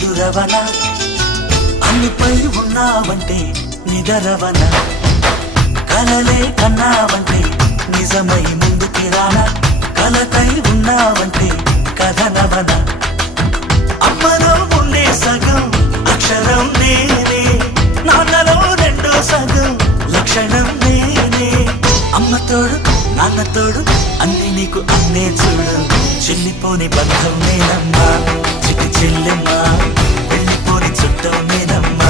ఎదురవనా అన్నిపై ఉన్నావంటే నిదరవనా కలలే కన్నావంటే నిజమై ముందుకి రానా కలతై ఉన్నావంటే కథనవనా అమ్మలో ఉండే సగం అక్షరం నేనే నాన్నలో రెండో సగం లక్షణం నేనే అమ్మ తోడు నాన్న తోడు అన్ని నీకు అన్నే చూడు చెల్లిపోని బంధం నేనమ్మా చిట్టి చెల్లెమ్మా వెళ్ళిపోని చుట్టం నేనమ్మా